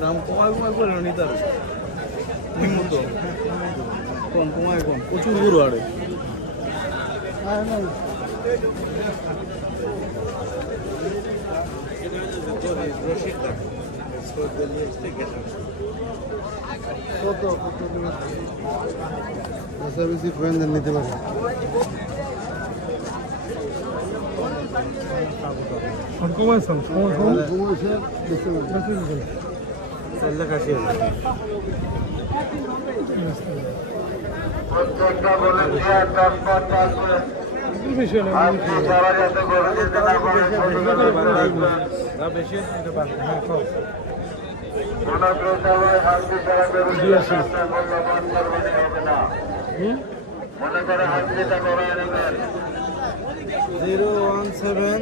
দাম কমায় করে নিতে হবে মতো কম কমায় কম প্রচুর গরু আরে বেশি ফ্রেন্ড নিতে পারে কমাইছেন মনে করে হাজিটা করে নেবেন 017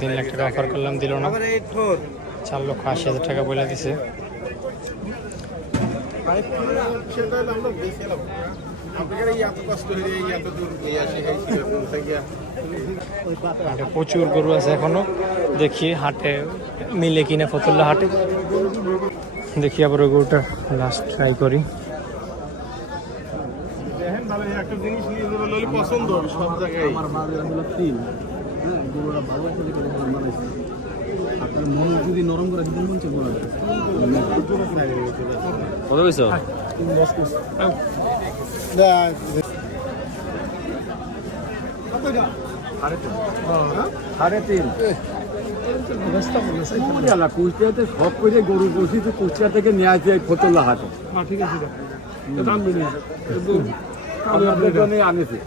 3 লাখ টাকা অফার করলাম, দিল না। 4,80,000 টাকা বলে দিছে। প্রচুর গরু আছে এখনো, দেখি হাটে মিলে কিনা ফতুল্লা হাটে। দেখি আবার ওই গরুটা লাস্ট ট্রাই করি। একটা জিনিস নিয়ে পছন্দ সব জায়গায় আপনার মন যদি নরম করে দিতে মন চাই কত পয়সা কুষ্টিয়াতে সব করে গরু বসি তো কুষ্টিয়া থেকে নিয়ে আসে ফতুল্লা হাটে। ঠিক আছে আনেছি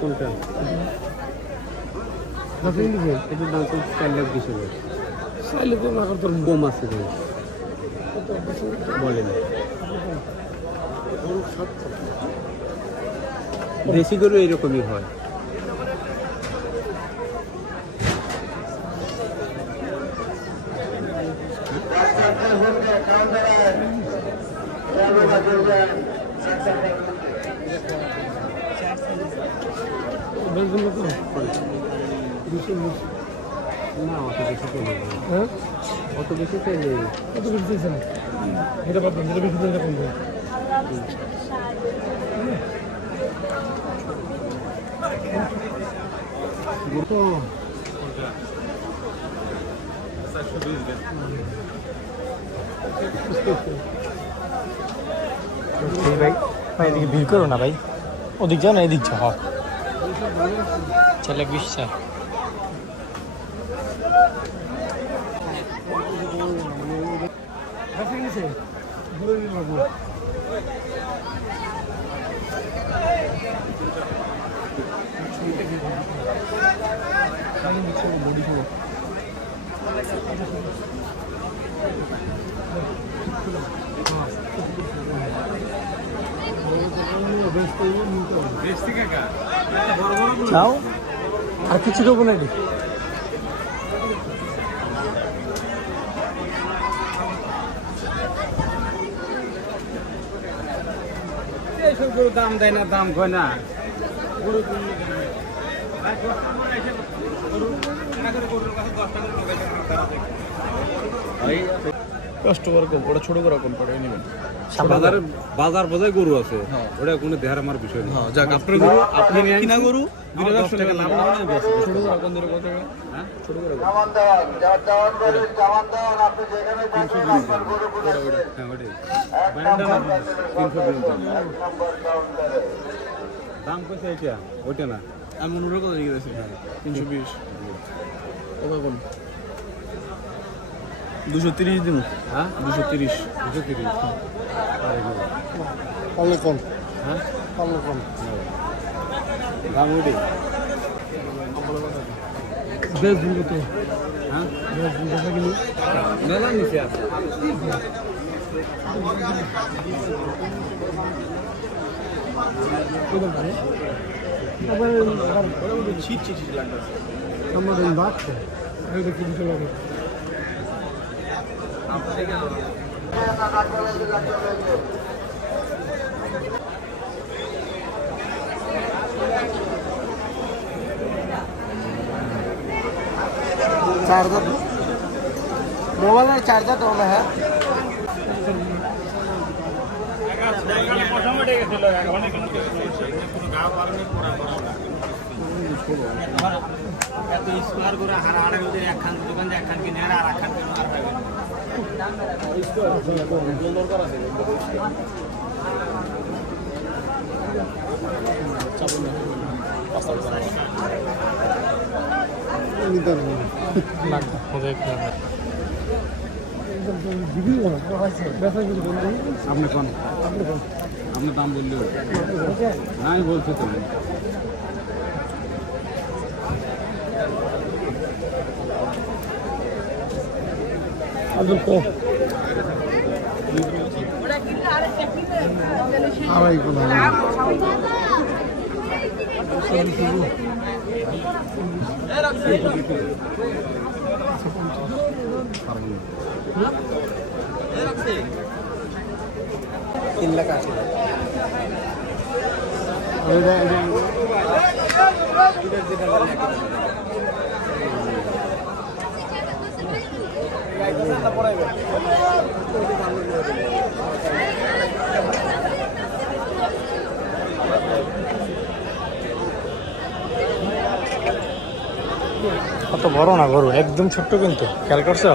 কোনটা এটার দাম 4 লাখ 20,000 কম আছে বলেন। দেশি গরু এইরকমই হয়। না অত বেশি চলে অত বেশি চাইলে অত বেশি চাইছে না, এটা পাবেন যেটা বেশি চাইলে কমবে। ভাই ভাই এদিকে ভিড় করো না ভাই, ওদিক যাও না এদিক যাও। 4 লাখ 20,000। চাও আর কিছু দেবো না। এইসব গরু দাম দেয় না, দাম কয় না। কাস্টমার কম, ওটা ছোট করে কোন পড়ে নেবেন। বাজারে বাজার বাজারে গরু আছে, ওটা কোনো দেহার আমার বিষয় না। হ্যাঁ, যাক আপনার গরু, আপনি কিনা গরু 2 টাকা লাভ না হলে বেশ। ছোট করে কোন ধরে কত টাকা? হ্যাঁ, ছোট করে কত? জামান দেওয়ান, জামান দেওয়ান, জামান দেওয়ান, আপনি যেখানে যাচ্ছেন আপনার গরু গুলো ছেড়ে। হ্যাঁ, ওটাই। এক নম্বর 320 দাম কইছে এটা, ওইটা না। আমি অনুরোধ করে গেছি 320 কত কোন 230 দিন। হ্যাঁ, 230 230। আরে গরু। পারলে কোন? হ্যাঁ, পারলে কোন? দাম ওইটাই। বেশ দিন তো। হ্যাঁ, বেশ দিন টাকা কিলো। মেলা নিচে আছে। ছিট ছিট লাগবে। আমাদের বাচ্চা এটা কি দিতে লাগে? चार्जर मोबाइल में चार्जर तो है আপনি কোন? আপনি দাম বললে না, আমি বলছি তো। কত বড় না গরু, একদম ছোট্ট কিন্তু, খেয়াল করছো?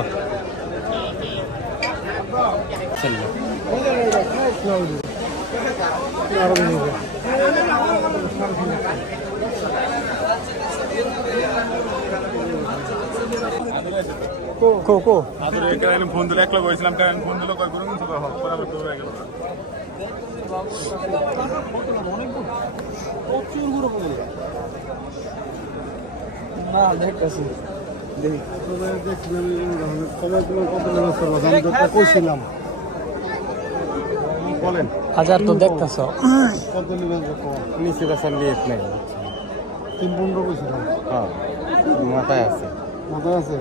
কো কো ফোন দিলে একলা কইছিলাম, ফোন দিলে কয় করুন তো পরে তো হয়ে গেল। না দেখতেছি, দেখি কইছিলাম বলেন হাজার তো দেখতেছ। কত নেবেন নিচে বেসার লিয়ে নাই। 3-15 কইছিলাম। হ্যাঁ, মাথায় আছে। মাথায় আছে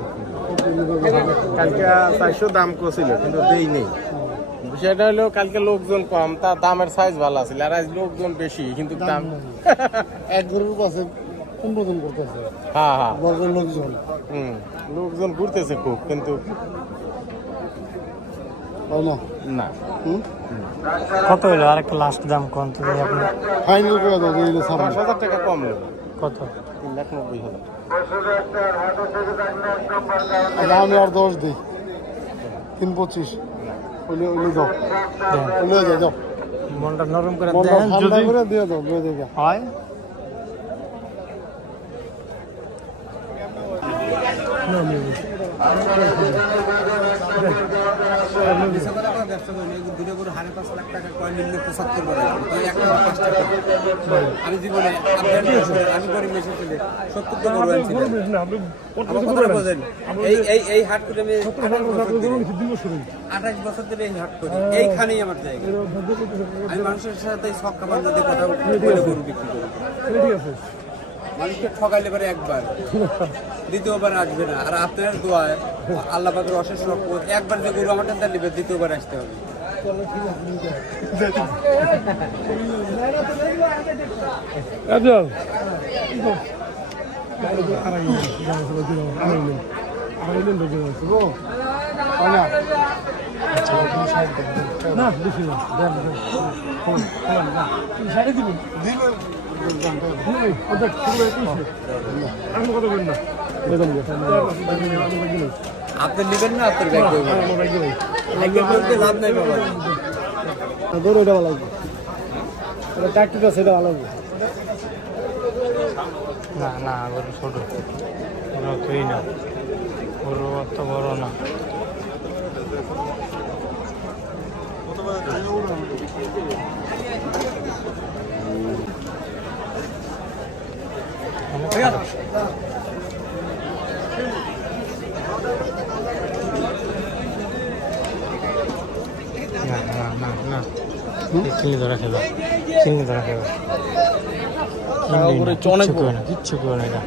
কালকে 400 দাম কছিল, কিন্তু দেই নেই। বিষয়টা হলো কালকে লোকজন কম, তা দামের সাইজ ভালো আছে, আর আজ লোকজন বেশি, কিন্তু দাম এক গরুর কাছে 15 দিন করতেছে। হ্যাঁ হ্যাঁ, বড় লোকজন লোকজন ঘুরতেছে খুব, কিন্তু হয় না। না। কত হলো আর একটা লাস্ট দাম কোন তো দেখি আপনি? ফাইনাল করে দাও, দিলে সামনে 10,000 টাকা কম নেবে। কত? 3,90,000। আচ্ছা, আমি আর 10 দিই, 3-25 ওলে দাও, ওলে যাও, মনটা নরম করে মনটা দেন ঠান্ডা যদি করে দিয়ে দাও, দিয়ে দাও। হয়। আমি জীবনে আমি গরিব মেশিন ছেলে 70 টাকা গরু আনছিলাম। এই হাট করে আমি 28 বছর ধরে এই হাট করি, এইখানেই আমার জায়গা। আমি মানুষের সাথে সক্কা বান্ধব কথা বলে গরু বিক্রি করি। মানুষকে ঠকাইলে পারে একবার, দ্বিতীয়বার আসবে না। আর আপনার দোয়ায় আল্লাহ পাকের অশেষ রহমত, একবার যে গরু আমার টাকা নেবে দ্বিতীয়বার আসতে হবে। না বেশি না সাড়ে দিবেন আমি কথা বলি না আপনি নেবেন না আপনার ব্যাগ বলতে লাভ নাই বাবা গরু এটা ভালো লাগবে এটা ট্রাক্টরটা সেটা ভালো লাগবে না না গরু ছোট গরু তুই না গরু অত বড় না না না না না কিনে ধরা খেলো কিনে ধরা খেলো কিচ্ছু করে না এটা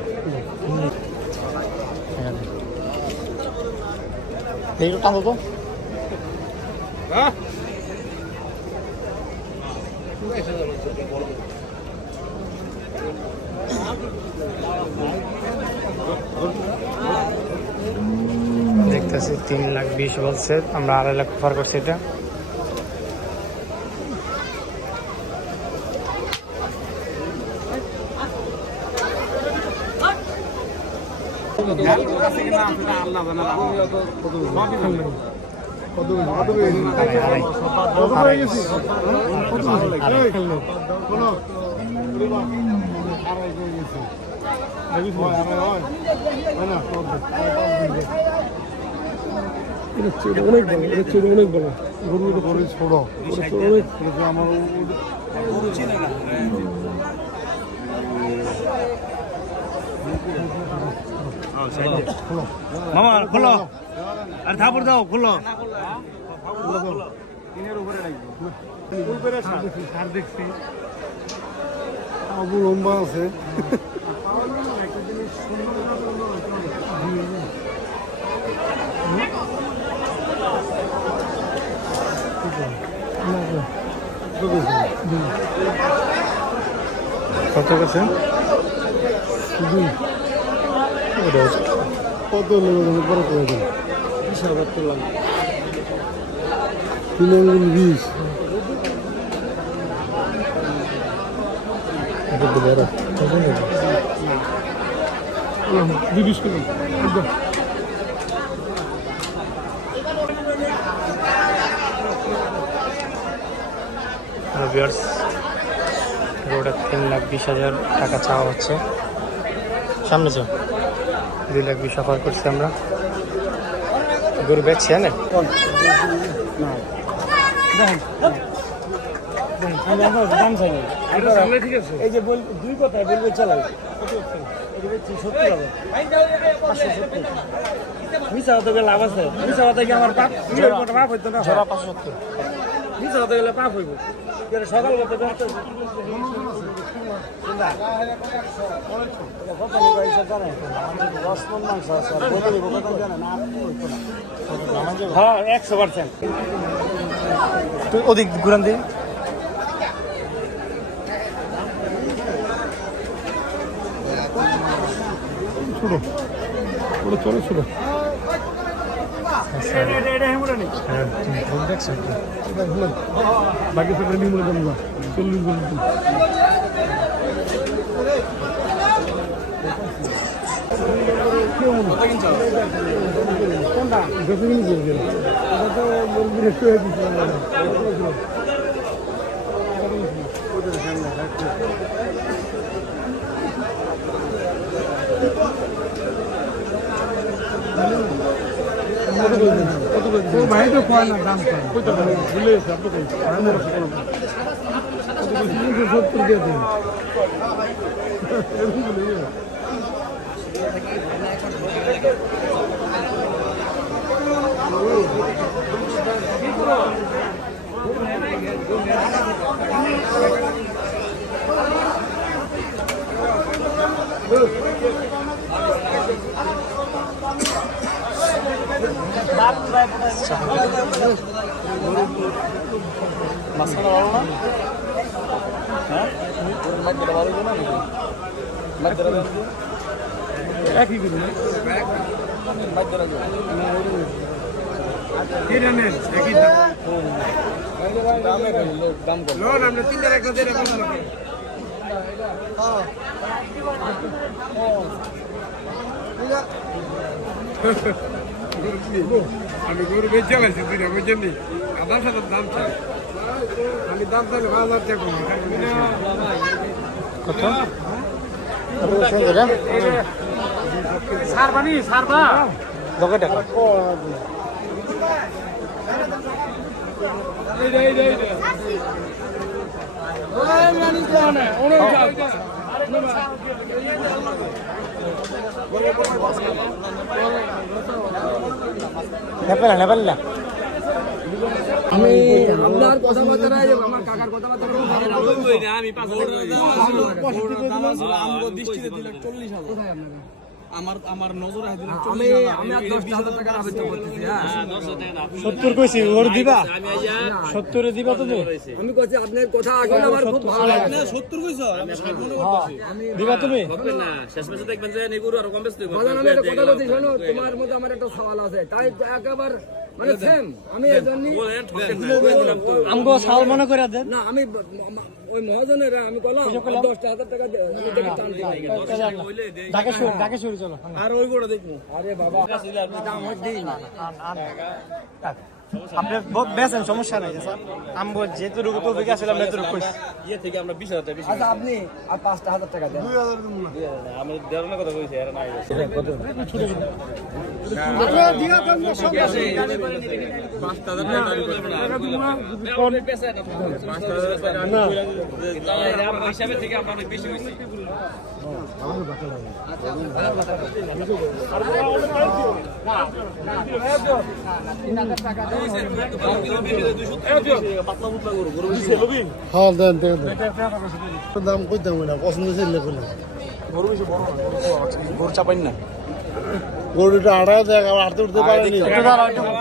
এইটা টানো তো দেখতেছি 3,20,000 বলছে আমরা 2.5 লাখ অফার করছি এটা অনেক ভালো অনেক ভালো গরু গরু ছোট অনেক আমার মামা খোলো আর থাপড় দাও খোলো আবু লম্বা আছে কত গেছে কত বড় করে দেন 20,000 টাকা লাগে 3,20 20 কিলো ভিউয়ার্স গরুটা 3,20,000 টাকা চাওয়া হচ্ছে সামনে যাও 2,20,000 অফার করছি আমরা গরু বেচছি হ্যাঁ এই যে দুই কথায় বলবে চালাই মিশা হতে গেলে লাভ আছে মিশা হতে গিয়ে আমার পাপ হইতো না 570 মিশা হতে গেলে পাপ হইব সকাল করতে ব্যস্ত হ্যাঁ 100%। তুই ওদিক ঘুরান দিই চলো ছোট বাকি সব রেডি মনে করবো 40 বলছি কোনটা বেশি কিনে দিয়ে গেল এটা তো মুরগির একটু হয়ে দিচ্ছে ভাই তো কয় না দাম ভুলে আপনি 70 দিয়ে দিন মাছখানা ভালো না? হ্যাঁ মাছটা ভালো না নাকি? মাছটা একই করুন মাছটা দাম কম আমি গরু বেচে গেছি দুইটা বুঝছেন নি আদার সাথে দাম চাই আমি দাম চাইলে 5,000 টাকা কত সারবানি সারবা দোকান টাকা নেপাল না আমি আপনার কথাবার্তা আমার কাকার কথাবার্তা আমি 5,000 দৃষ্টিতে দিলে 40,000 কোথায় আপনারা আমার নজরে হাতে আমি 10,000 টাকা আবেদন করতেছি হ্যাঁ 70 কইছি ওর দিবা 70 এ দিবা তুমি আমি কইছি আপনার কথা এখন আমার খুব ভালো লাগছে 70 কইছো আমি 60 মনে করতেছি দিবা তুমি হবে না শেষ মেসে দেখবেন যে নেগুরু আর কম বেশি দেব বাজার আমি একটা কথা বলছি শোনো তোমার মধ্যে আমার একটা সওয়াল আছে তাই একেবারে মানে সেম আমি এজন্য বলেন ঠকে দিলাম তো আমগো সাল মনে করে দেন না আমি ওই মহাজনের আমি কইলাম 10,000 টাকা দে আমি টাকা টানতে ঢাকা শুরু চলো আর ওই গোটা দেখবো আরে বাবা দাম হইতেই না আপনি বেছেন সমস্যা নাই স্যার আমগো যেটুকু তো বিকাশ ছিল আমরা এতটুকু কইছি ইয়ে থেকে আমরা 20,000 টাকা বেশি আচ্ছা আপনি আর 5,000 টাকা দেন আমি দেওয়ার কথা কইছি আর নাই হিসাবে থেকে আমরা অনেক বেশি হইছি হ্যাঁ দেন দেন দাম কই দাম না পছন্দ ছিল করলে গোর চাপাইন না গরুটা আড়া দেখ আর আড়তে উঠতে পারেনি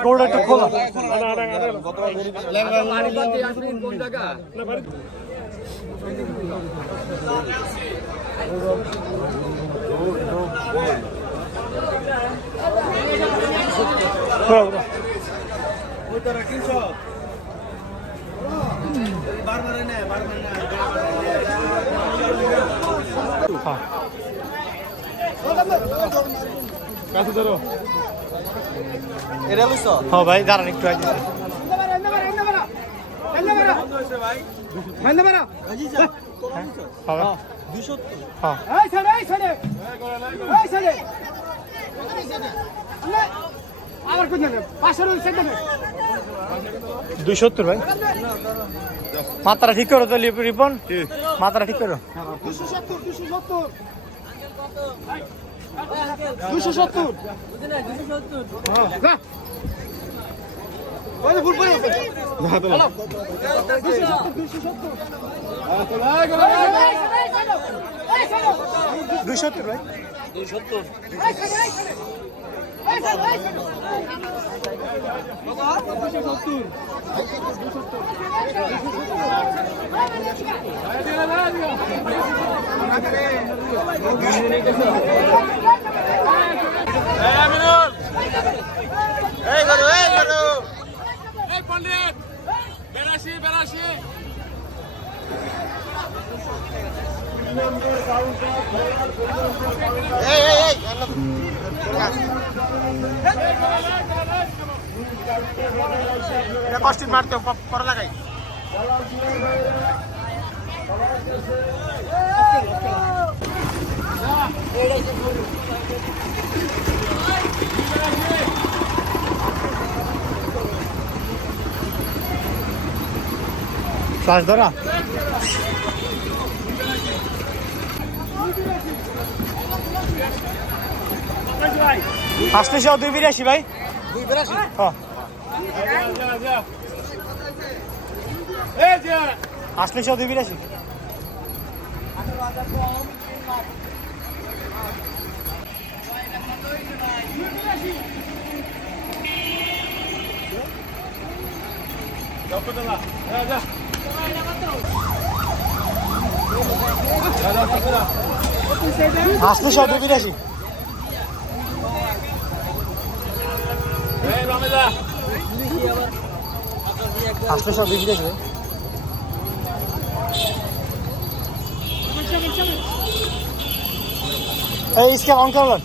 গোরটা একটু খোলা কোন টাকা হ্যাঁ ভাই দাঁড়ান একটু আগে আবার কোন জায়গায় 500 270 ভাই মাত্রা ঠিক করো তো রিপন মাত্রা ঠিক করো 270 ভাই 5 মারতে পরে লাগাই শ্বাস ধরা আসলে 282 ভাই 282 আসলে 282 5 আসলে 182 আসলে 182 এই স্কেল অন করলেন